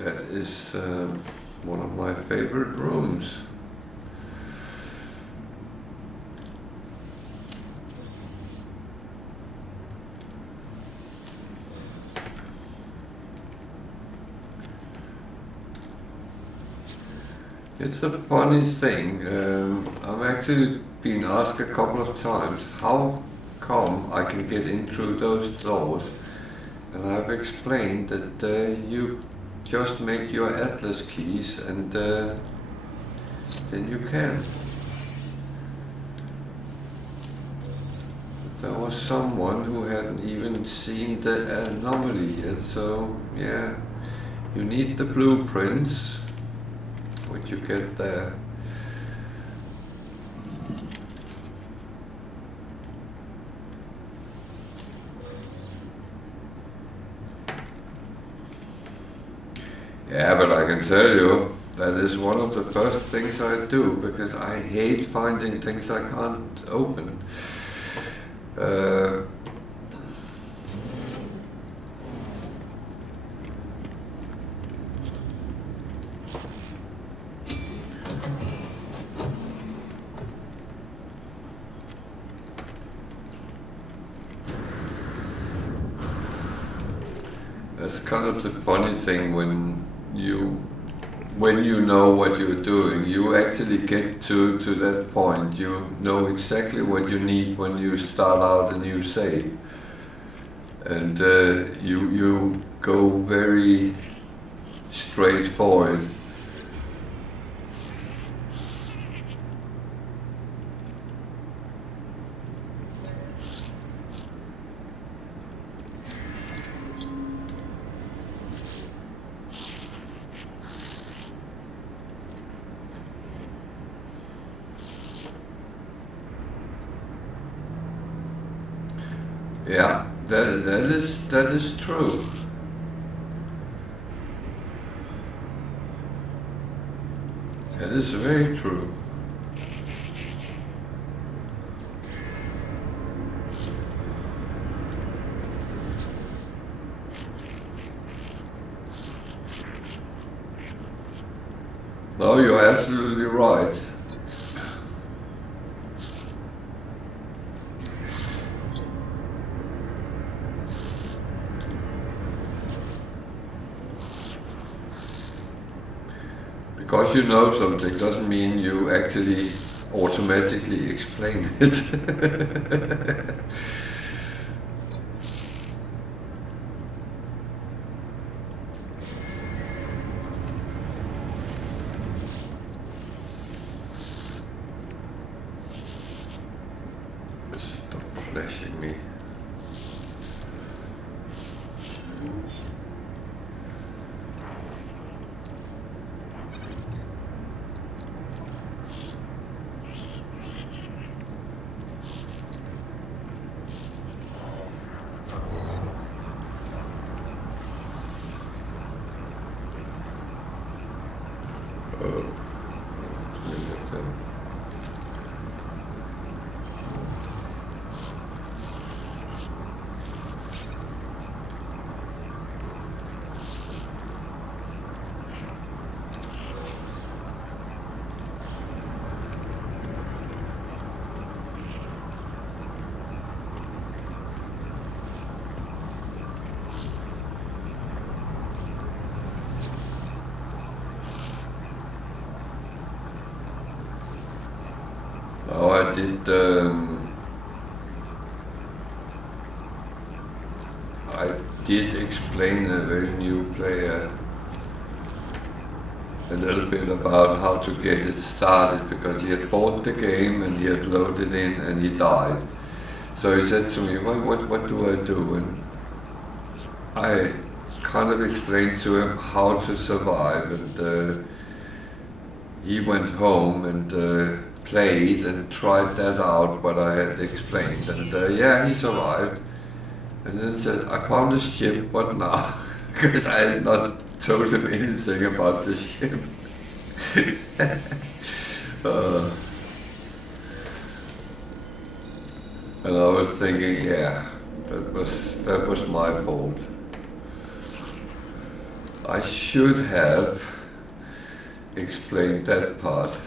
That is one of my favorite rooms. It's a funny thing. I've actually been asked a couple of times how come I can get in through those doors, and I've explained that you just make your atlas keys and then you can. There was someone who hadn't even seen the anomaly yet, so yeah, you need the blueprints, which you get there. Yeah, but I can tell you, that is one of the first things I do, because I hate finding things I can't open. That's kind of the funny thing when you know what you're doing, you actually get to that point. You know exactly what you need when you start out a new save, and you go very straight for it. Yeah, that is true. That is very true. No, you're absolutely right. Because you know something doesn't mean you actually automatically explain it. Stop flashing me. Oh, I did explain a very new player a little bit about how to get it started, because he had bought the game and he had loaded in and he died. So he said to me, what do I do? And I kind of explained to him how to survive, and he went home and played and tried that out, what I had explained, and yeah, he survived. And then said, I found a ship, what now? Because I had not told him anything about the ship. And I was thinking, yeah, that was my fault. I should have explained that part.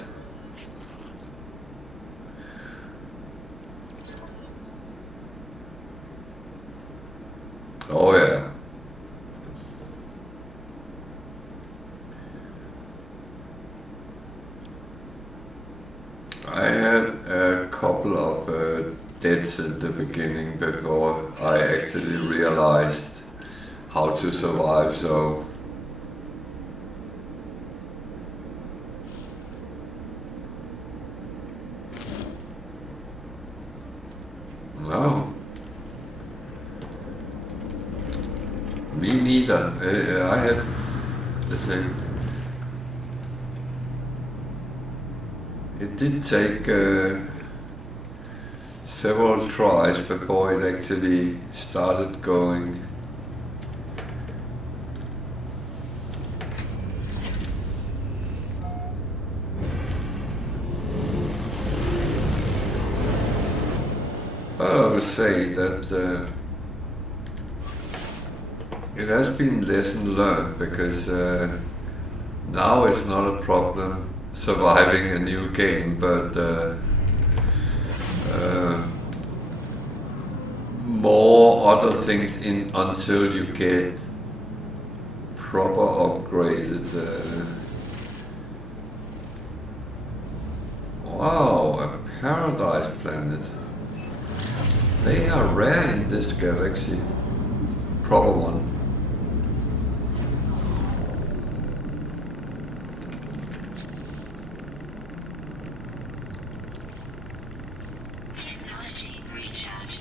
Oh yeah. I had a couple of deaths at the beginning before I actually realized how to survive, so no. Me neither. I had the same. It did take several tries before it actually started going. I would say that it has been lesson learned, because now it's not a problem surviving a new game, but more other things in until you get proper upgraded. Wow, a paradise planet. They are rare in this galaxy. Proper one. Technology recharge.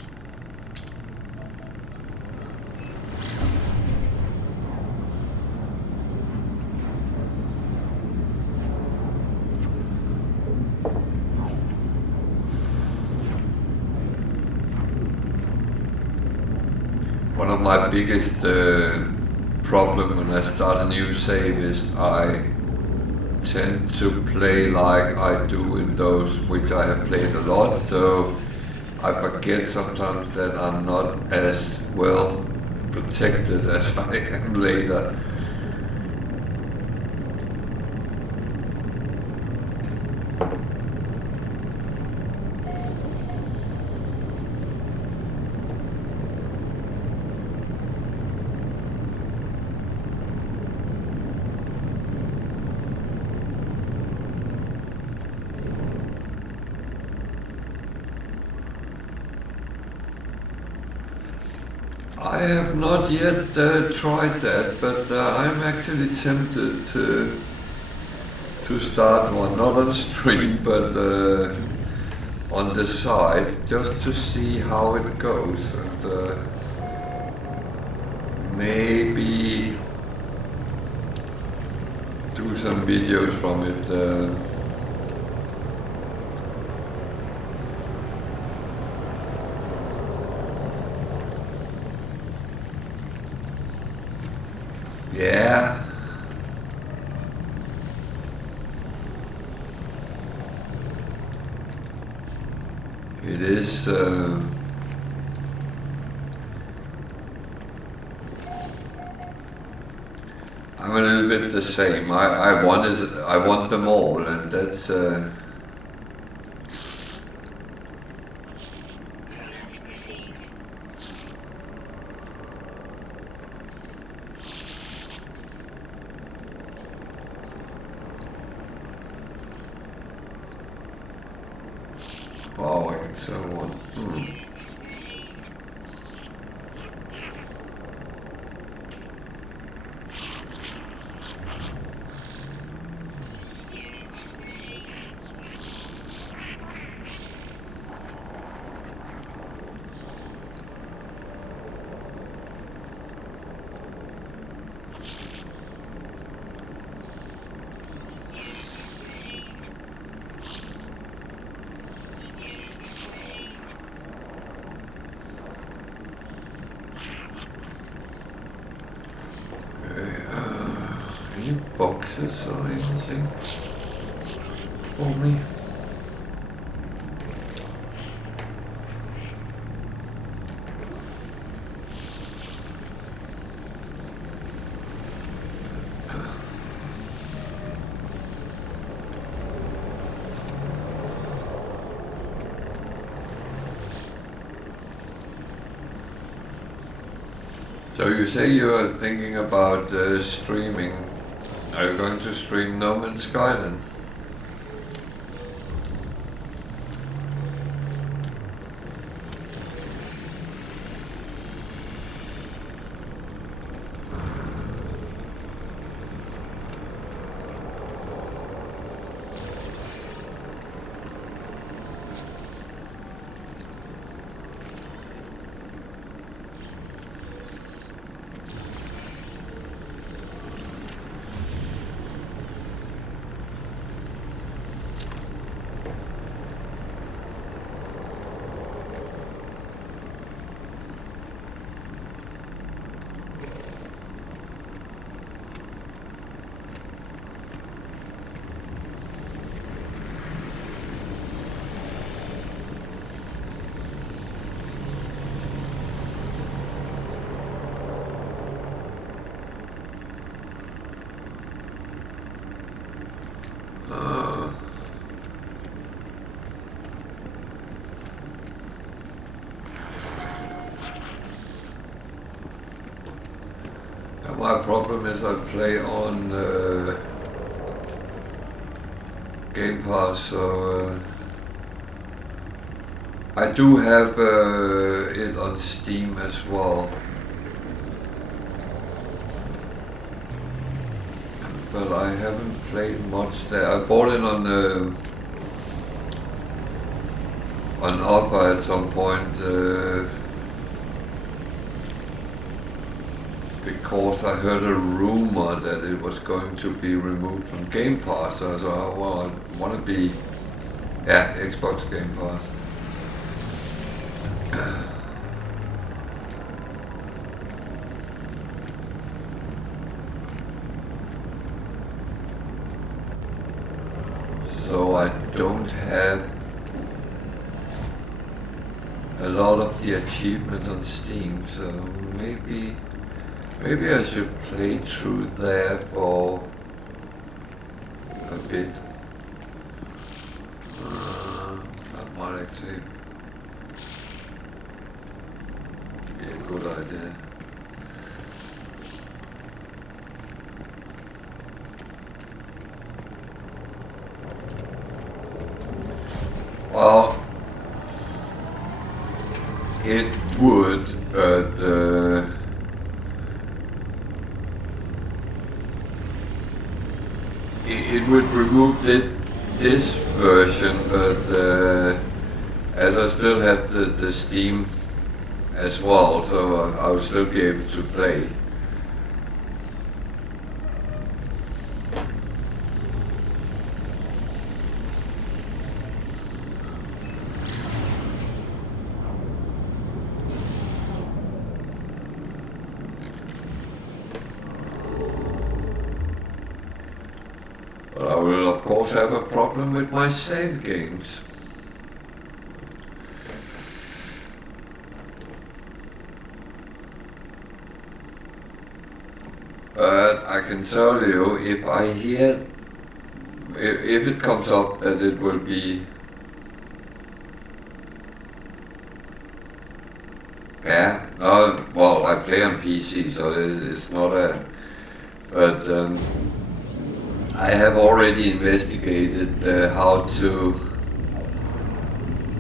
One of my biggest problem when I start a new save is I tend to play like I do in those which I have played a lot, so I forget sometimes that I'm not as well protected as I am later. I have not yet tried that, but I'm actually tempted to start one, not on stream, but on the side, just to see how it goes, and maybe do some videos from it. Yeah. It is. I'm a little bit the same. I want them all, and that's. Wow, I can sell one. Any boxes or anything for me? So you say you are thinking about streaming. Are you going to stream No Man's Sky then? My problem is I play on Game Pass, so I do have it on Steam as well. But I haven't played much there. I bought it on Opera at some point because I heard a rumor that it was going to be removed from Game Pass. So I thought, well, I want to be, Xbox Game Pass. So I don't have a lot of the achievements on Steam, so maybe I should play through there for a bit. That might actually be a good idea. Well, it would, but it would remove this version, but as I still have the Steam as well, so I will still be able to play. But I will of course have a problem with my save games. But I can tell you, if I hear, if it comes up that it will be, well, I play on PC, so it's not a, but I have already investigated how to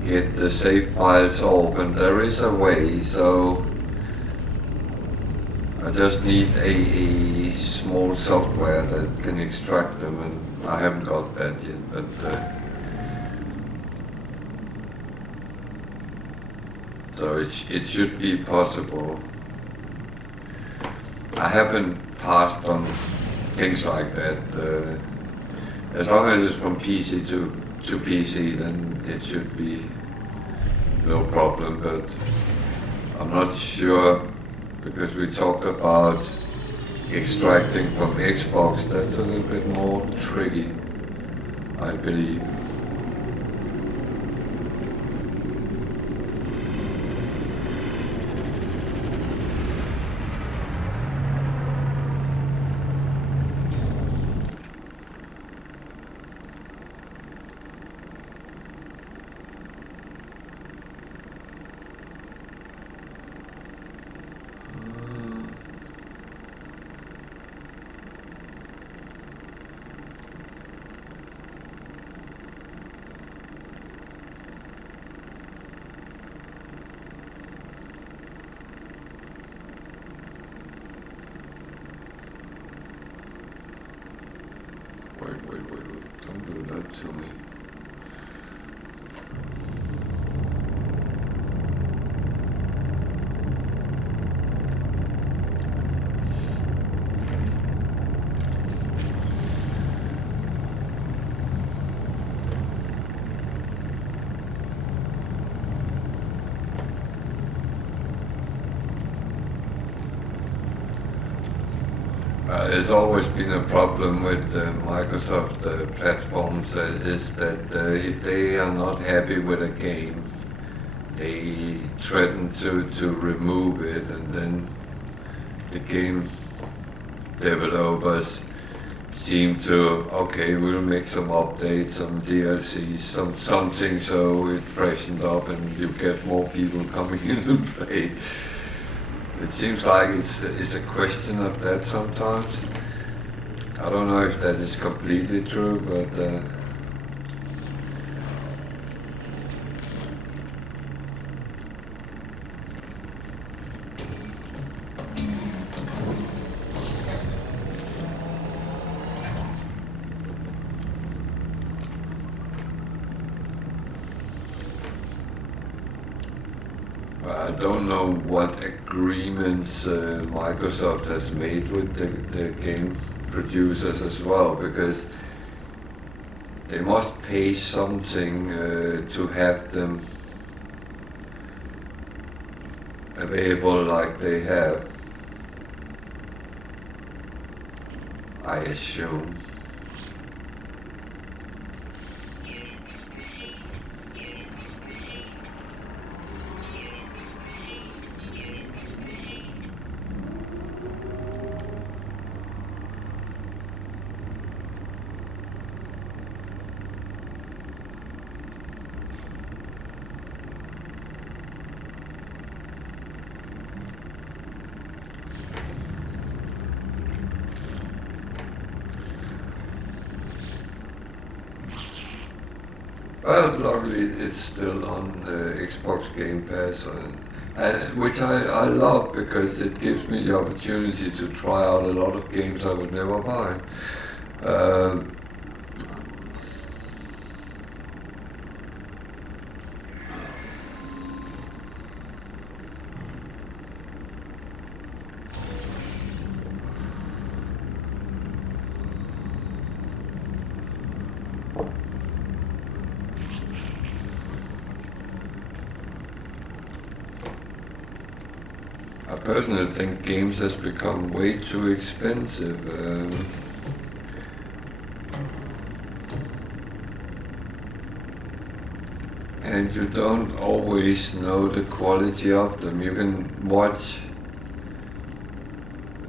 get the save files off, and there is a way, so I just need a small software that can extract them, and I haven't got that yet, but so it should be possible. I haven't passed on things like that. As long as it's from PC to PC, then it should be no problem, but I'm not sure, because we talked about extracting from Xbox. That's a little bit more tricky, I believe. wait. Don't do that to me. There's always been a problem with Microsoft platforms, is that if they are not happy with a game, they threaten to remove it, and then the game developers seem to, okay, we'll make some updates, some DLCs, something so it freshened up and you get more people coming in and play. It seems like it's a question of that sometimes. I don't know if that is completely true, but I don't know what agreements Microsoft has made with the game producers as well, because they must pay something to have them available like they have, I assume. Well, luckily it's still on Xbox Game Pass, and which I love because it gives me the opportunity to try out a lot of games I would never buy. I personally think games has become way too expensive. And you don't always know the quality of them. You can watch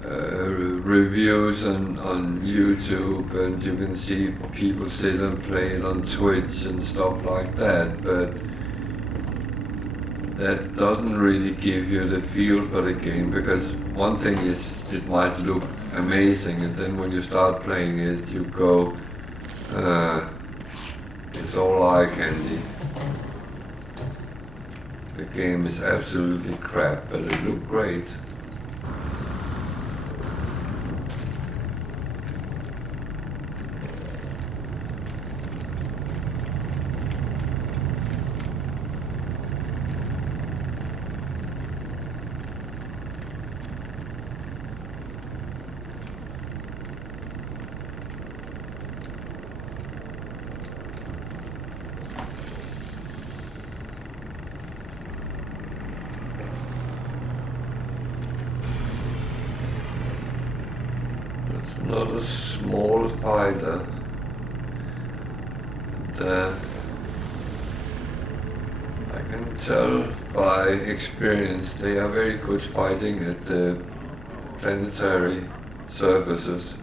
reviews on YouTube, and you can see people sit and play it on Twitch and stuff like that, but that doesn't really give you the feel for the game, because one thing is it might look amazing, and then when you start playing it you go, it's all eye candy. The game is absolutely crap, but it looked great. Not a small fighter. And, I can tell by experience they are very good fighting at the planetary surfaces.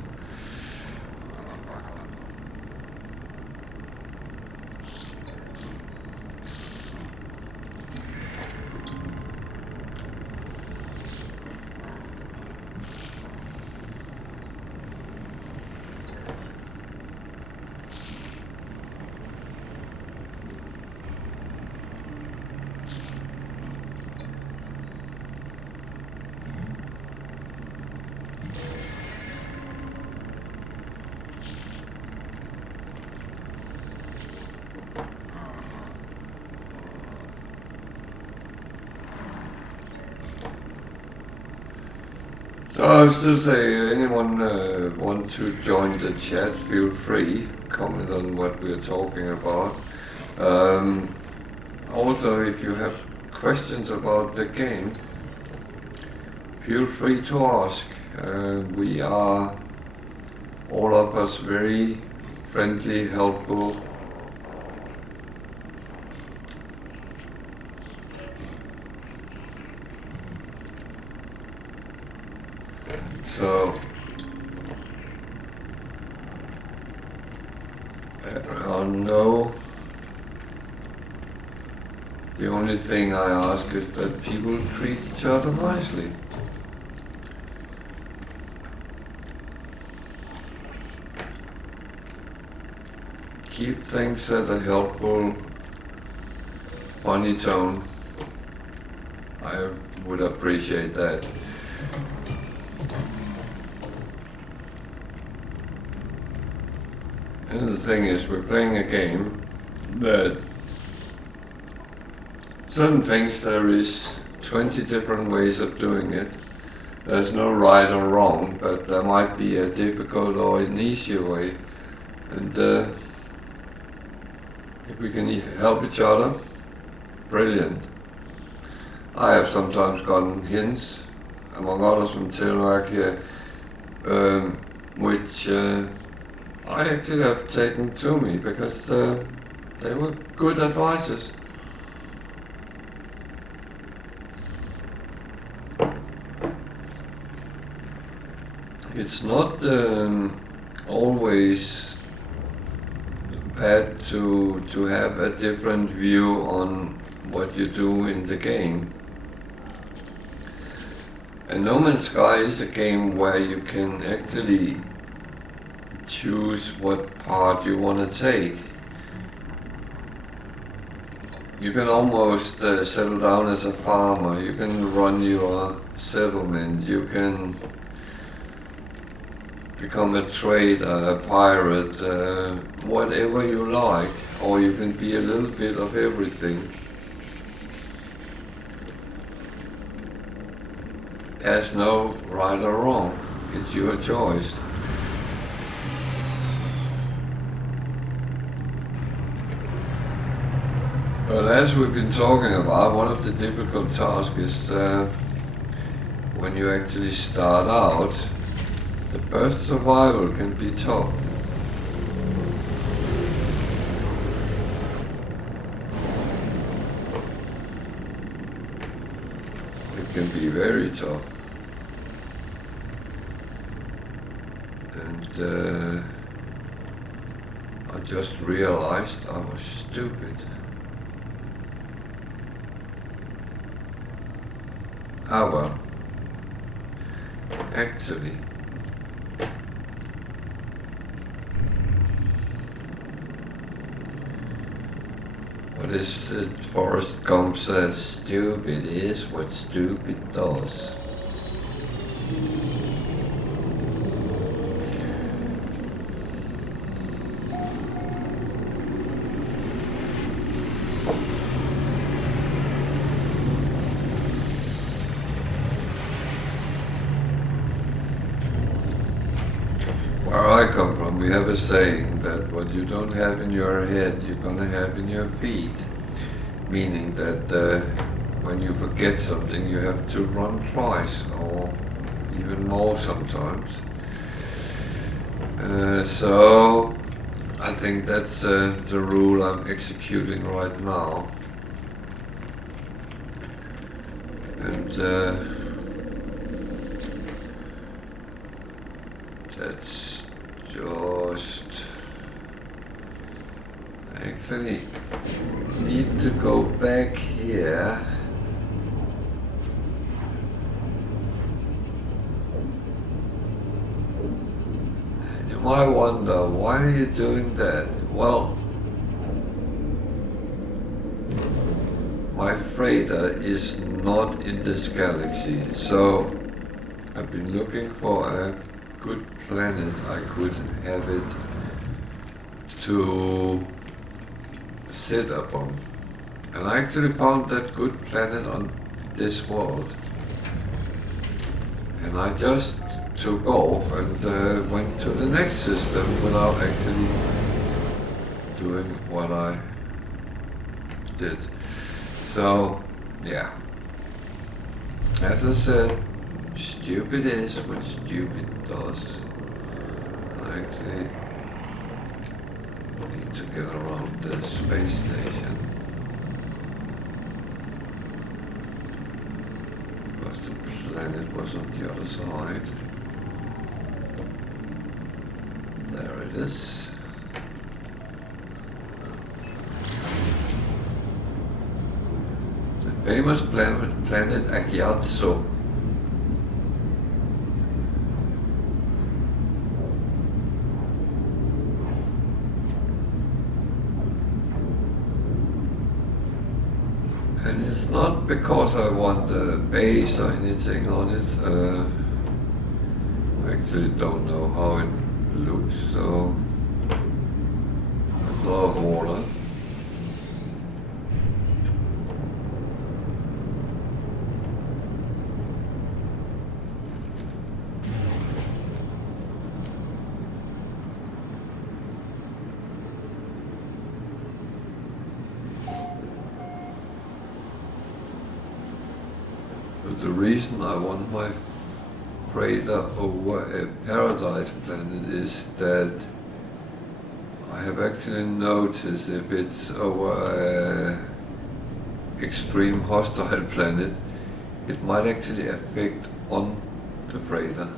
So I was to say, anyone want to join the chat, feel free, comment on what we're talking about. Also, if you have questions about the game, feel free to ask. We are, all of us, very friendly, helpful. So, no. The only thing I ask is that people treat each other nicely. Keep things at a helpful, funny tone. I would appreciate that. And the thing is, we're playing a game that certain things there is 20 different ways of doing it. There's no right or wrong, but there might be a difficult or an easier way. And if we can help each other, brilliant. I have sometimes gotten hints, among others from Tilmark here, which I actually have taken to me because they were good advices. It's not always bad to have a different view on what you do in the game. And No Man's Sky is a game where you can actually choose what part you want to take. You can almost settle down as a farmer, you can run your settlement, you can become a trader, a pirate, whatever you like, or you can be a little bit of everything. There's no right or wrong, it's your choice. But as we've been talking about, one of the difficult tasks is when you actually start out, the first survival can be tough. It can be very tough. And I just realized I was stupid. Ah well, actually, what is Forrest Gump says, stupid is what stupid does. Where I come from, we have a saying that what you don't have in your head, you're gonna have in your feet. Meaning that when you forget something, you have to run twice, or even more sometimes. So I think that's the rule I'm executing right now. And that's just, I actually need to go back here. And you might wonder, why are you doing that? Well, my freighter is not in this galaxy, so I've been looking for a good planet I could have it to sit upon. And I actually found that good planet on this world. And I just took off and went to the next system without actually doing what I did. So, yeah. As I said, stupid is what stupid does. I actually need to get around the space station. Because the planet was on the other side. There it is. The famous planet Agiazzo. And it's not because I want a base or anything on it. I actually don't know how it looks, so there's a lot of water. But the reason I want my freighter over a paradise planet is that I have actually noticed if it's over a extreme hostile planet, it might actually affect on the freighter.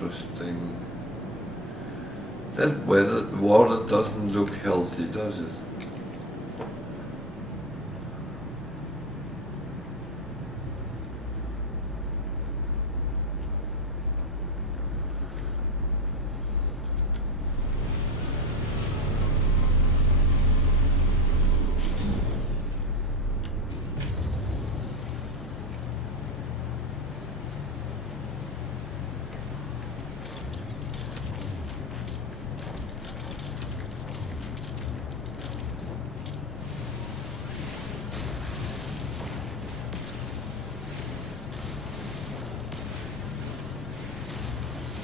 Interesting. That water doesn't look healthy, does it?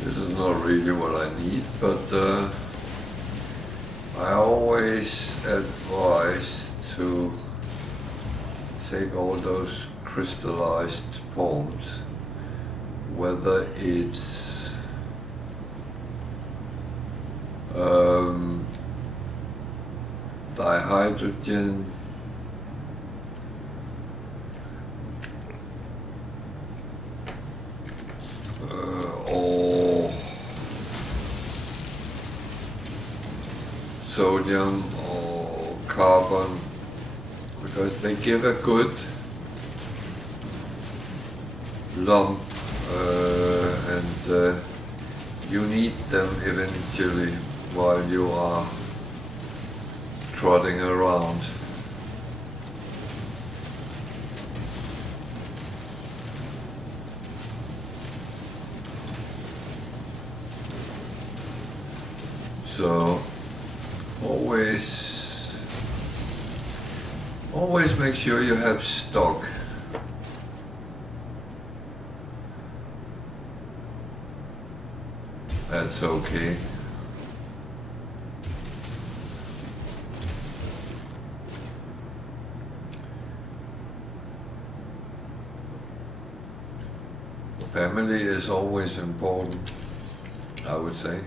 This is not really what I need, but I always advise to take all those crystallized forms, whether it's dihydrogen, or sodium or carbon, because they give a good lump and you need them eventually while you are trotting around. So always make sure you have stock. That's okay. Family is always important, I would say.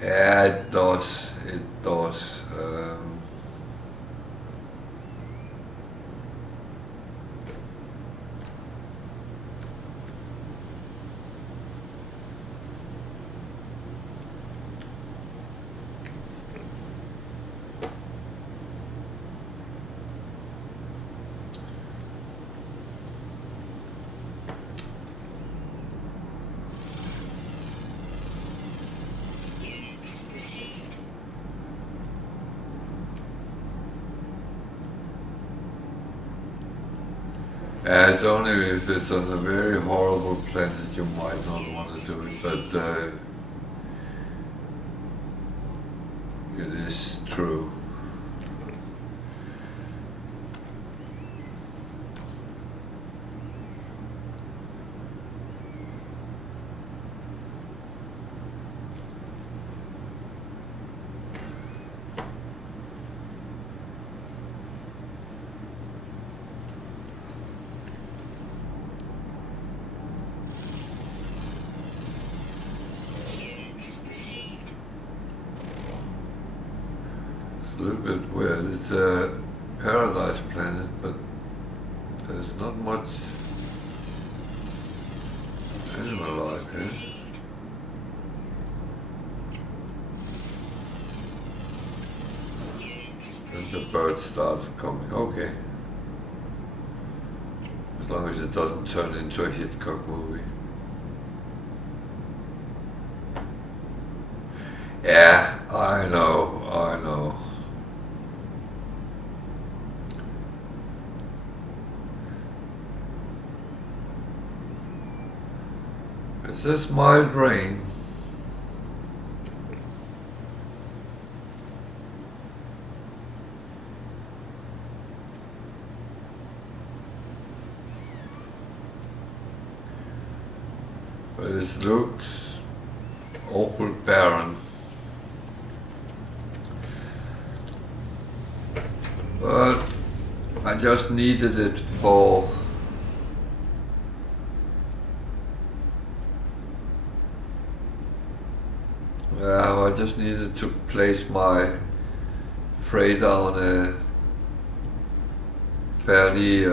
Yeah, it does. It does. As only if it's on a very horrible planet you might not want to do it, but it is true. A little bit weird. It's a paradise planet, but there's not much animal life here. Then the bird starts coming. Okay. As long as it doesn't turn into a Hitchcock movie. Yeah, I know. It says mild rain. But it looks awful barren. But I just needed it for I just needed to place my freighter on a fairly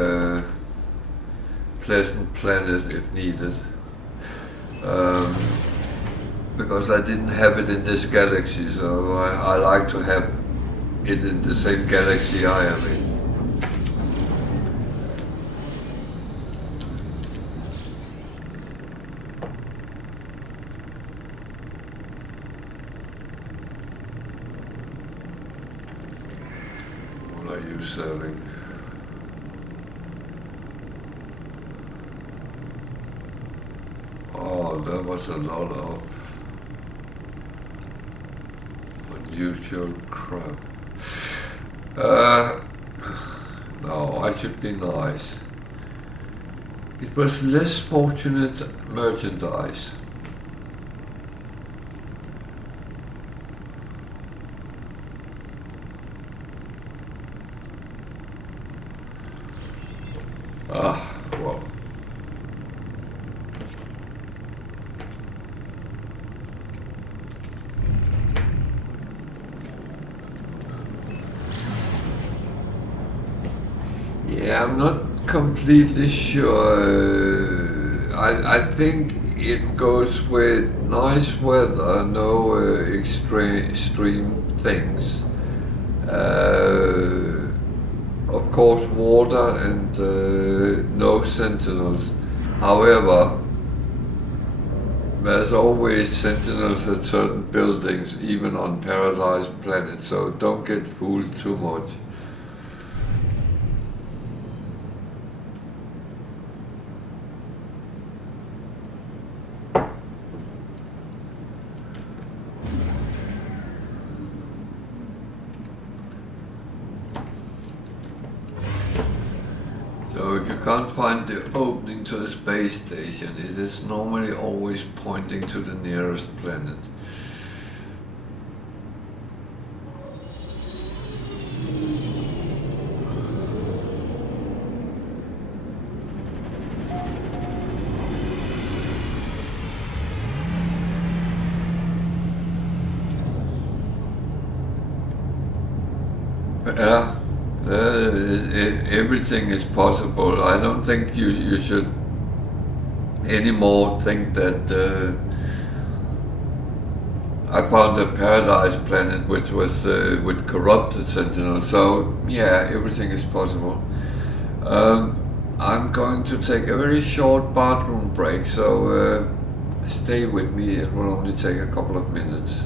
pleasant planet if needed. Because I didn't have it in this galaxy, so I like to have it in the same galaxy I am in. What are you selling? Oh, there was a lot of unusual crap. No, I should be nice. It was less fortunate merchandise. Well. Yeah, I'm not completely sure. I think it goes with nice weather, no extreme things. Of course, water and no sentinels. However, there's always sentinels at certain buildings, even on Paradise Planet, so don't get fooled too much. So if you can't find the opening to the space station, it is normally always pointing to the nearest planet. Yeah. Everything is possible. I don't think you should anymore think that I found a paradise planet which was with corrupted sentinels. So yeah, everything is possible. I'm going to take a very short bathroom break, so stay with me. It will only take a couple of minutes.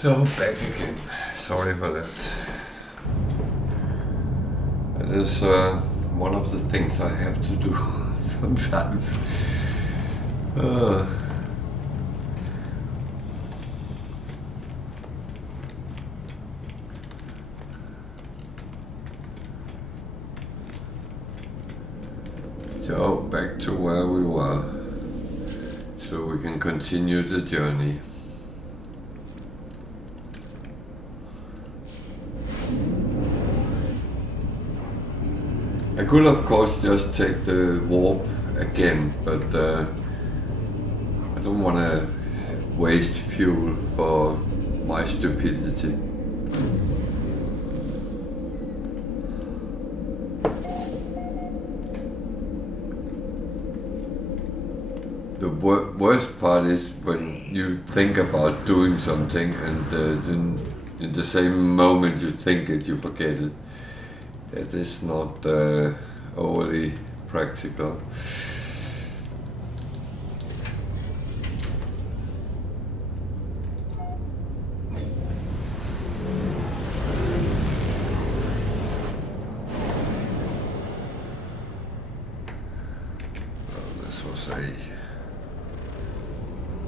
So back again. Sorry for that. It is one of the things I have to do sometimes. So back to where we were, so we can continue the journey. I could of course just take the warp again, but I don't want to waste fuel for my stupidity. The worst part is when you think about doing something and then in the same moment you think it, you forget it. It is not overly practical. This was a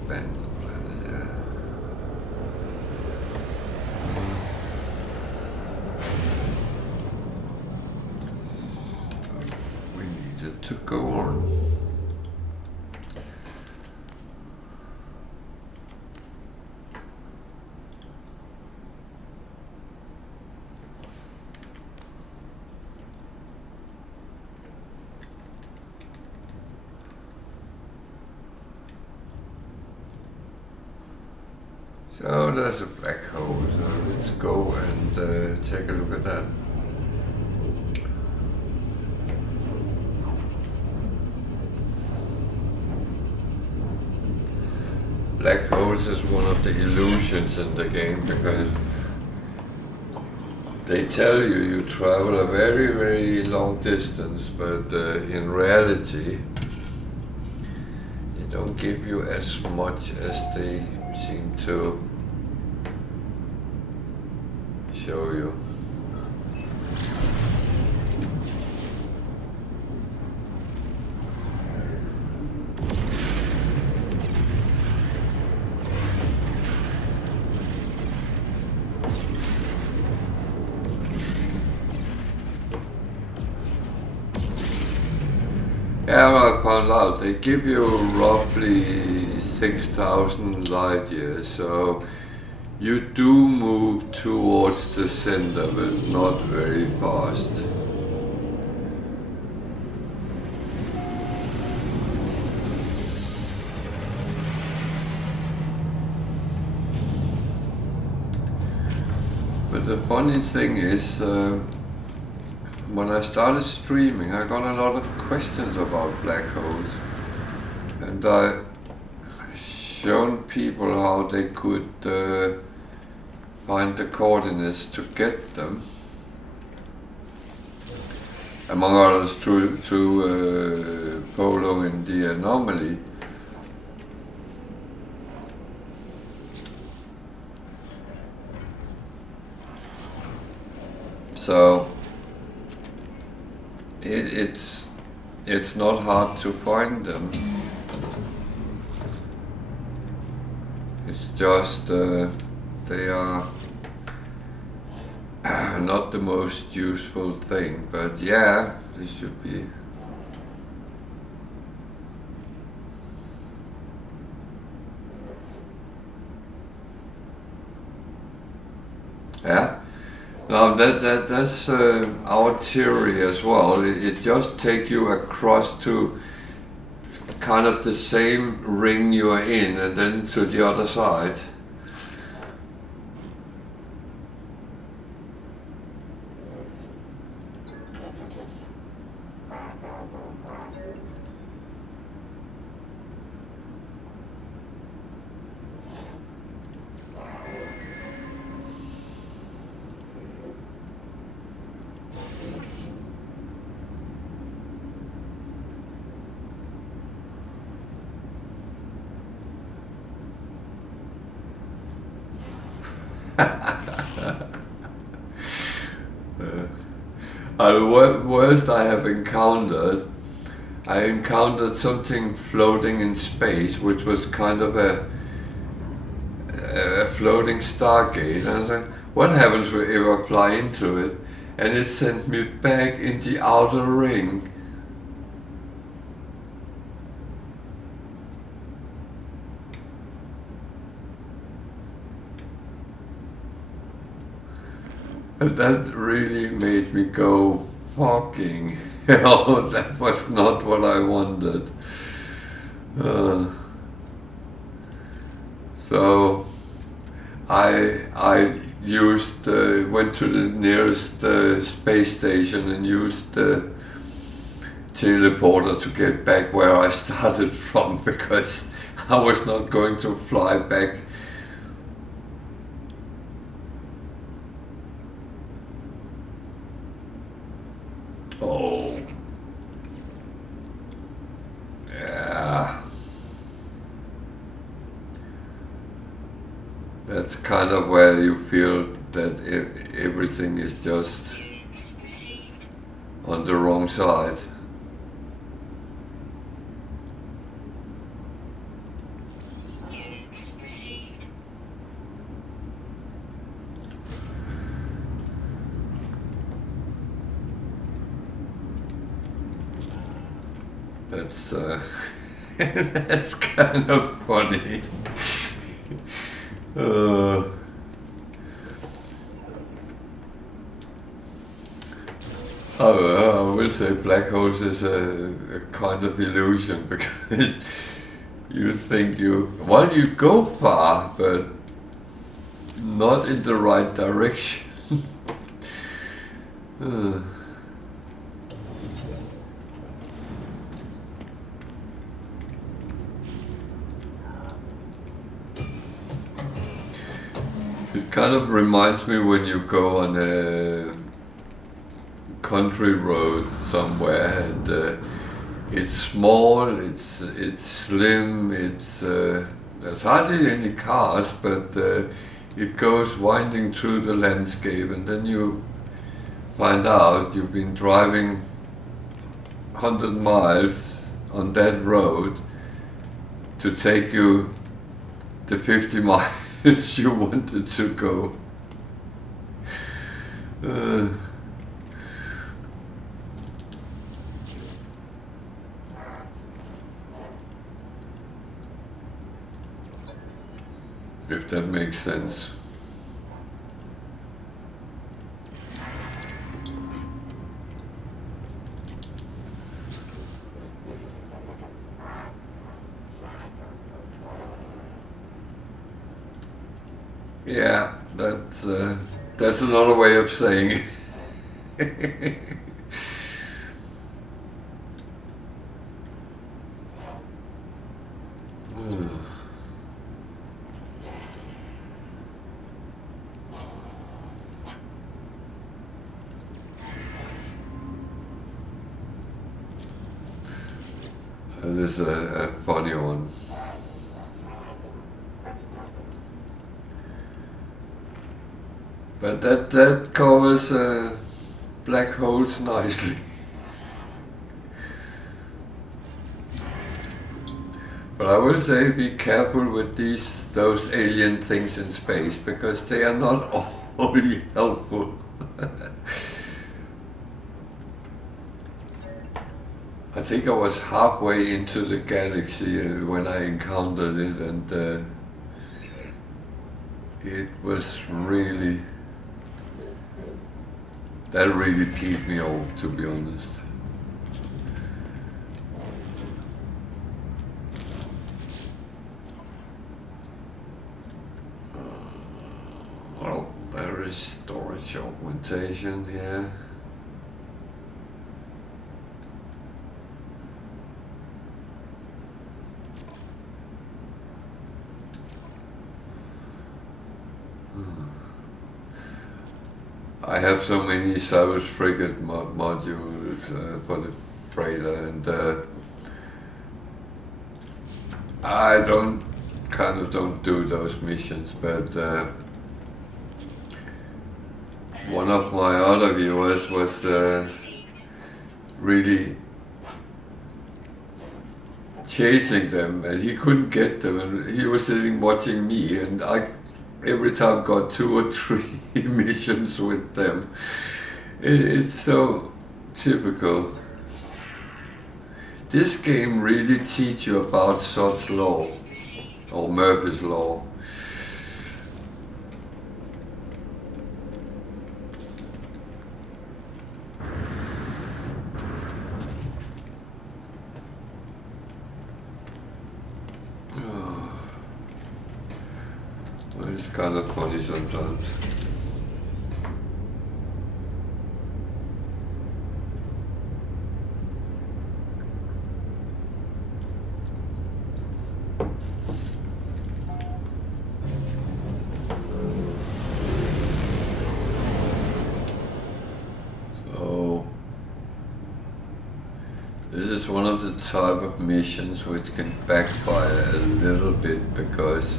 abandoned planet, yeah. We needed to go on. So there's a black hole, so let's go and take a look at that. Black holes is one of the illusions in the game because they tell you travel a very, very long distance, but in reality they don't give you as much as they seem to show you. Yeah, well, I found out they give you roughly 6,000 light years, so you do move towards the center, but not very fast. But the funny thing is, when I started streaming, I got a lot of questions about black holes, and I shown people how they could find the coordinates to get them, among others through following the anomaly. So it's not hard to find them. It's just they are not the most useful thing, but yeah, they should be. Yeah. Now that's our theory as well. It just takes you across to kind of the same ring you are in, and then to the other side. The worst I have encountered, I encountered something floating in space, which was kind of a floating stargate. And I was like, what happens if I fly into it? And it sent me back in the outer ring. And that really made me go, fucking hell, that was not what I wanted. So I used went to the nearest space station and used the teleporter to get back where I started from, because I was not going to fly back. Oh, yeah. That's kind of where you feel that everything is just on the wrong side. That's that's kind of funny. I will say black holes is a kind of illusion, because you think you go far, but not in the right direction. It kind of reminds me when you go on a country road somewhere, and it's small, it's slim, there's hardly any cars, but it goes winding through the landscape, and then you find out you've been driving 100 miles on that road to take you the 50 miles you wanted to go. If that makes sense. Yeah, that's another way of saying it. This is a funny one. But that covers black holes nicely. But I will say, be careful with those alien things in space, because they are not wholly helpful. I think I was halfway into the galaxy when I encountered it, and it was really, that really peeved me off, to be honest. Well, there is storage augmentation, yeah. I have so many Cyrus frigate modules for the freighter, and I don't do those missions, but one of my other viewers was really chasing them, and he couldn't get them, and he was sitting watching me, and I every time got 2 or 3 missions with them. It's so typical. This game really teaches you about Sod's law, or Murphy's law. It's kind of funny sometimes. So, this is one of the type of missions which can backfire a little bit because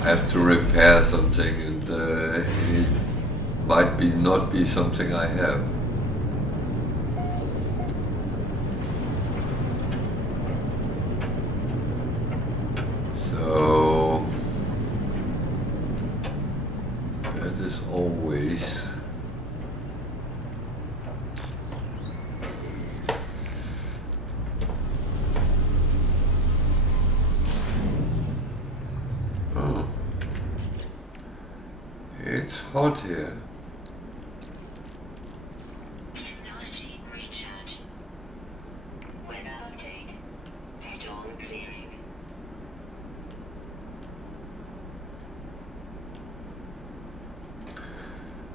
I have to repair something, and it might not be something I have. So that is always it's hot here. Technology recharge. Weather update. Storm clearing.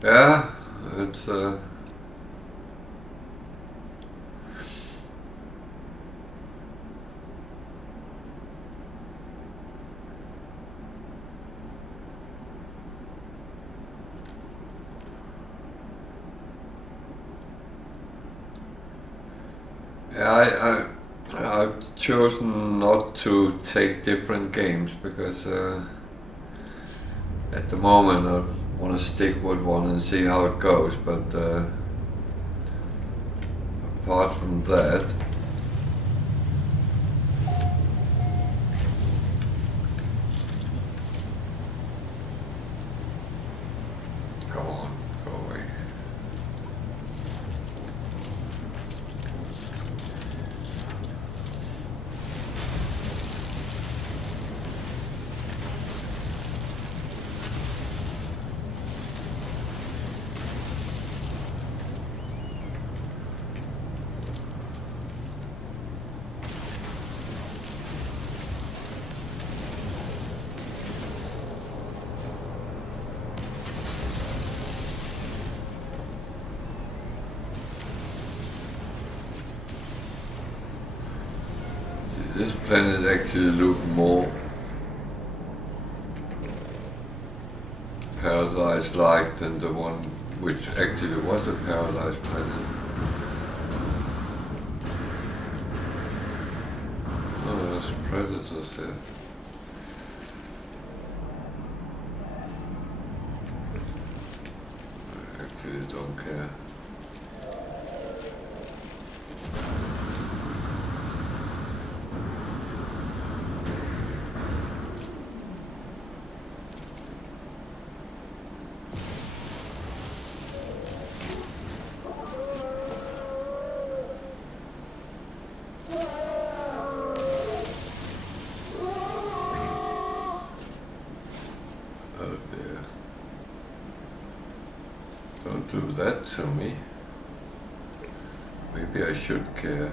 Yeah, it's yeah, I've chosen not to take different games because at the moment I want to stick with one and see how it goes, but apart from that, come on, go away. This planet actually looked more paradise-like than the one which actually was a paradise planet. Oh, there's predators there. I actually don't care. Don't do that to me. Maybe I should care.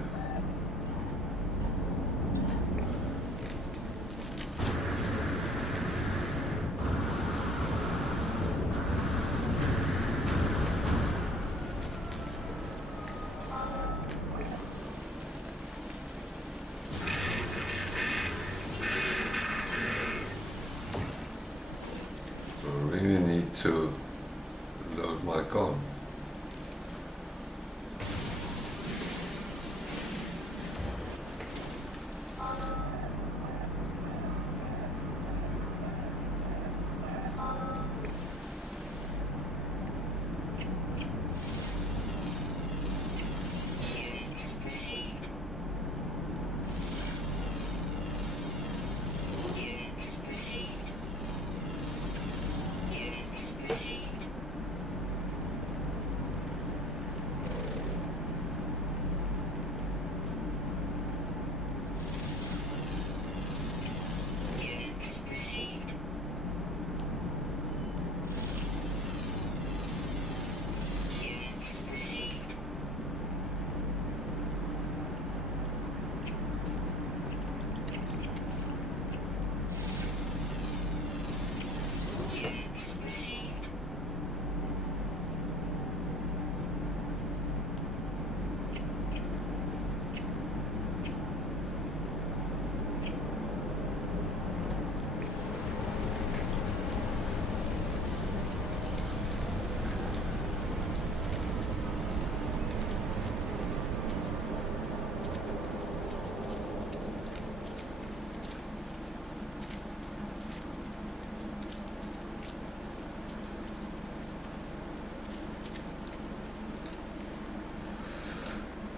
I really need to load my gun.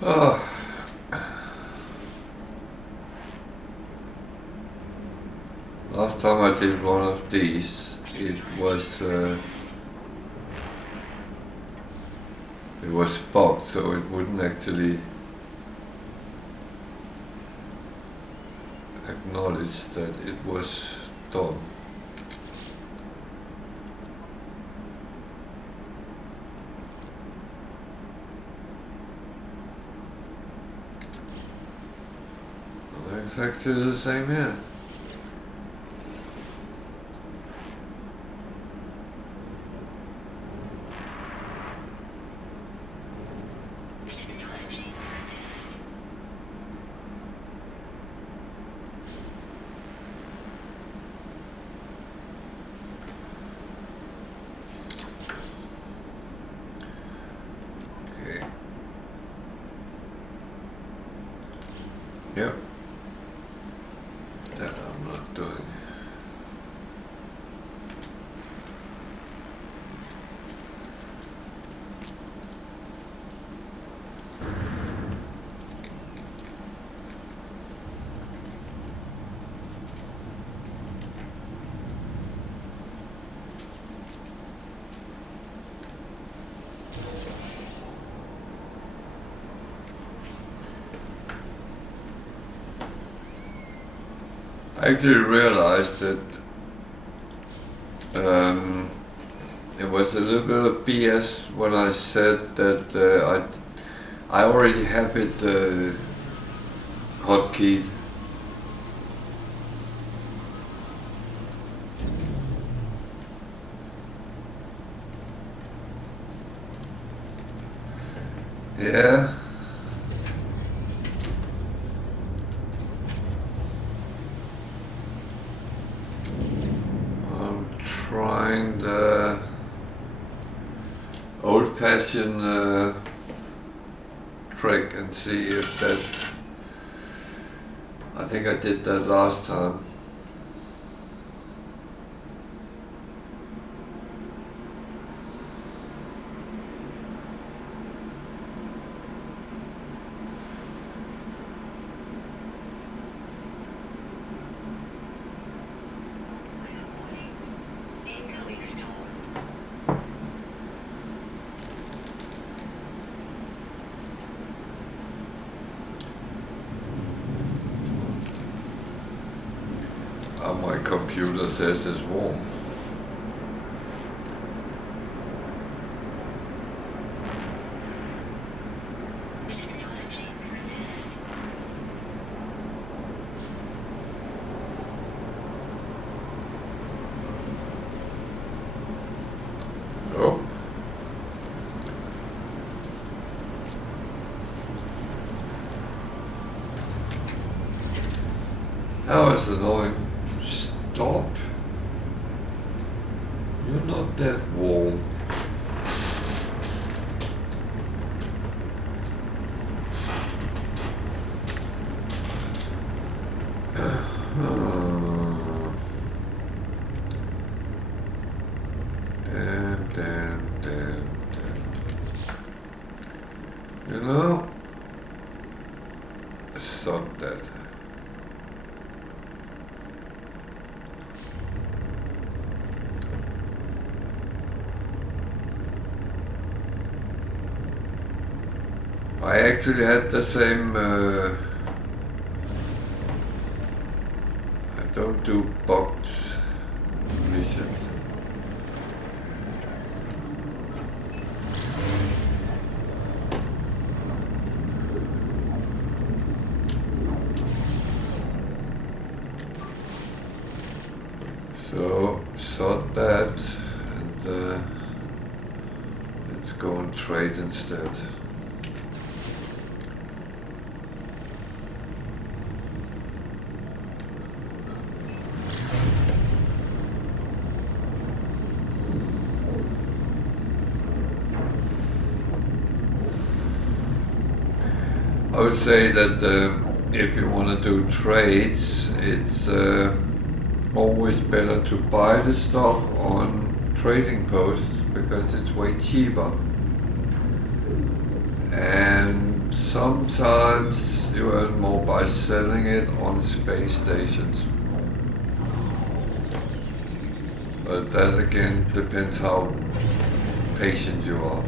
Oh. Last time I did one of these, it was bugged, so it wouldn't actually acknowledge that it was done. It's actually the same here. Technology Okay. Yep. That I'm not doing. I actually realized that it was a little bit of BS when I said that I already have it hotkeyed. Yeah. Trying the old-fashioned trick and see if that. I think I did that last time. incoming storm. My computer says it's warm. Technology prepared. Oh. That was annoying. Stop. You're not that warm. Damn. You know, sod that. I actually had the same. I don't do box missions. So sort that, and let's go and trade instead. I would say that if you want to do trades, it's always better to buy the stuff on trading posts because it's way cheaper. And Sometimes you earn more by selling it on space stations. But that again depends how patient you are.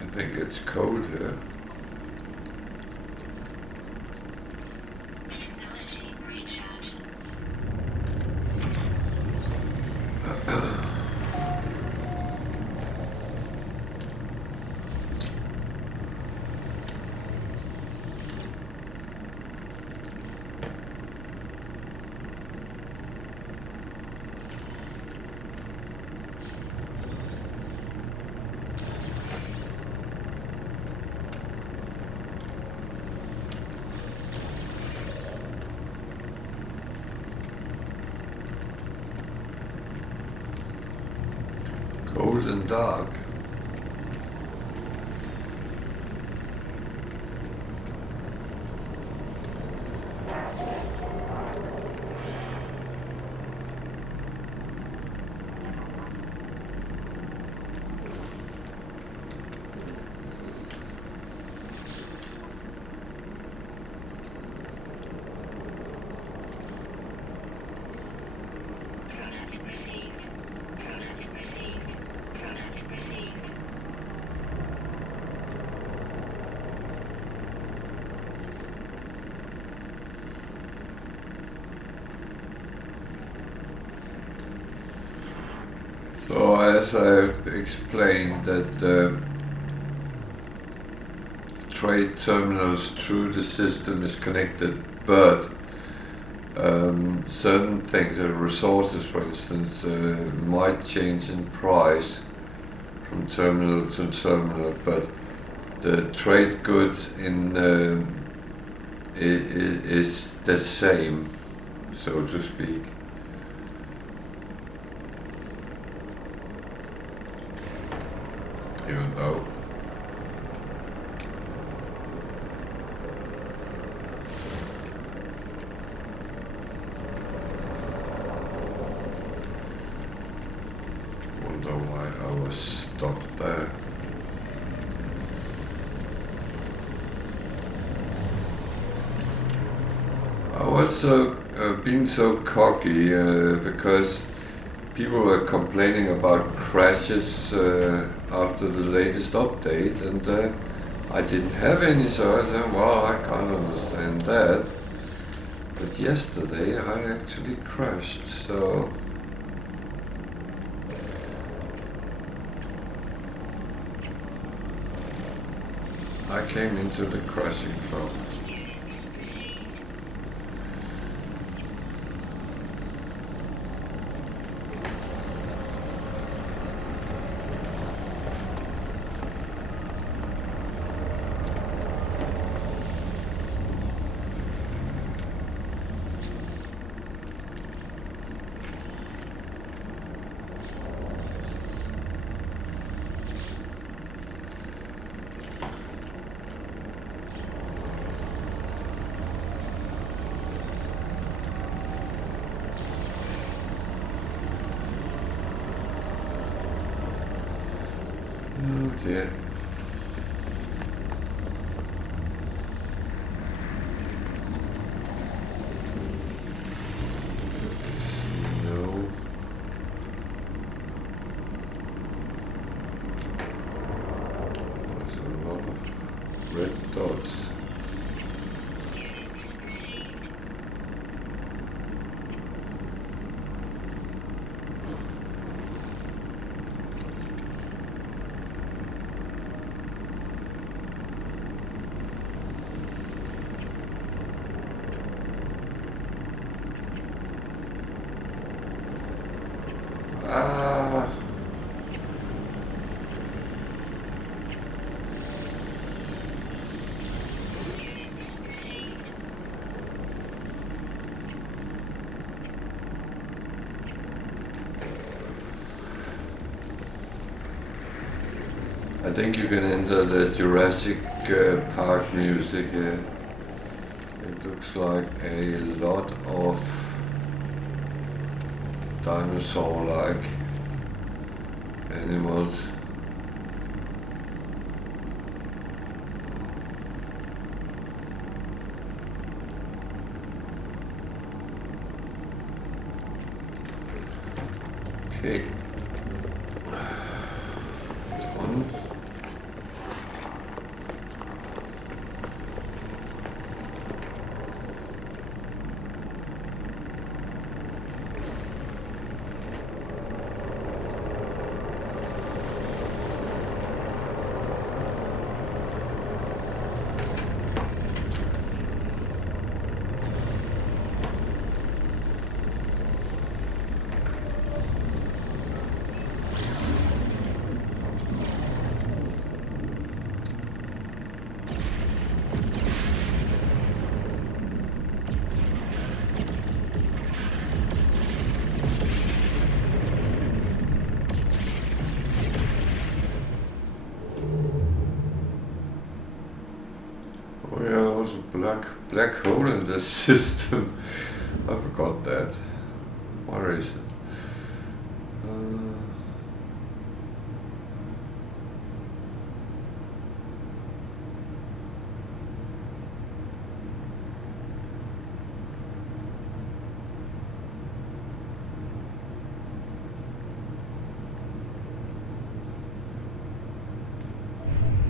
I think it's cold here. Technology recharge. Cold and dark. Product received. Product received. Product received. So as I've explained that trade terminals through the system is connected, but certain things, resources for instance, might change in price from terminal to terminal, but the trade goods in is the same, so to speak. Even though wonder why I was stopped there. I was so being so cocky because people were complaining about crashes after the latest update, and I didn't have any, so I said, well, I can't understand that. But yesterday I actually crashed, so I came into the crashing flow. Units received. Oh dear. No. There's a lot of red dots. Units received. Ah. Units received. I think you can enter the Jurassic Park music here. It looks like a lot of dinosaur-like animals. Okay. One. Oh yeah, there was a black hole in this system. I forgot that. Where is it?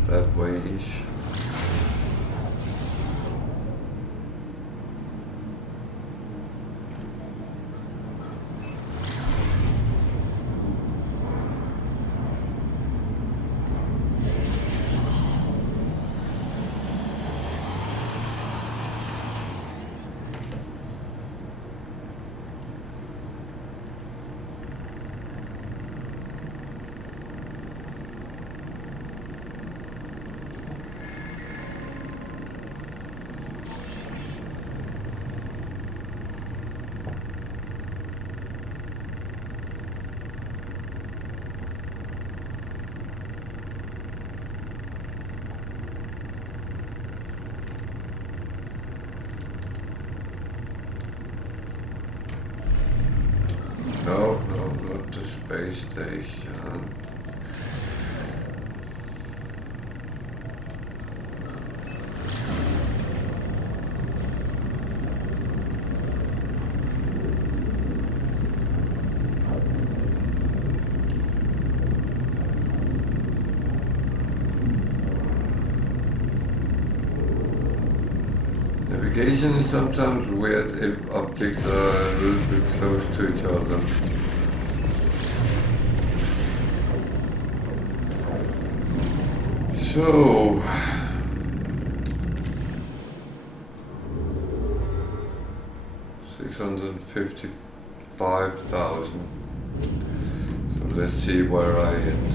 That way-ish. No, not the space station. Navigation is sometimes weird if objects are a little bit close to each other. So, $655,000. So let's see where I end.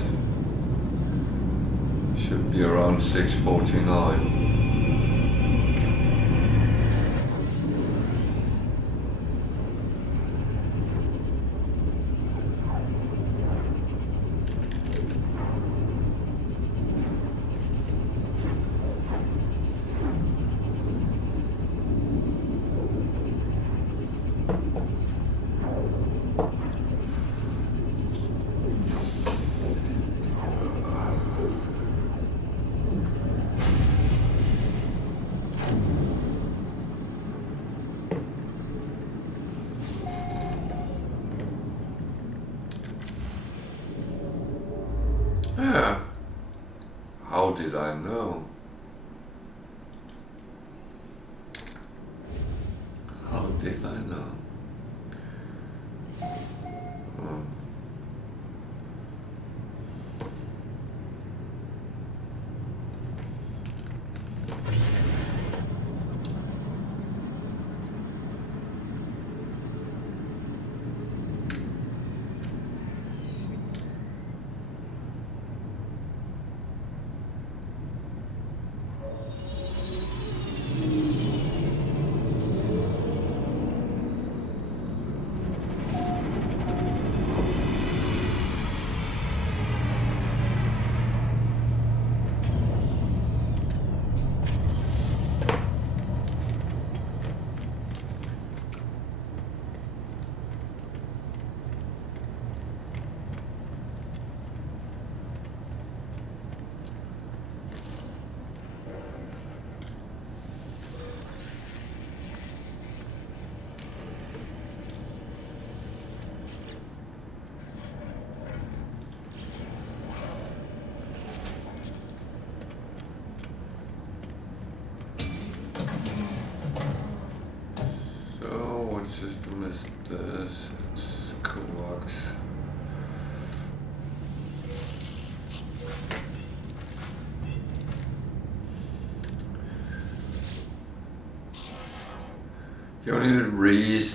Should be around 649. Yeah. How did I know? How did I know? Oh. The only reason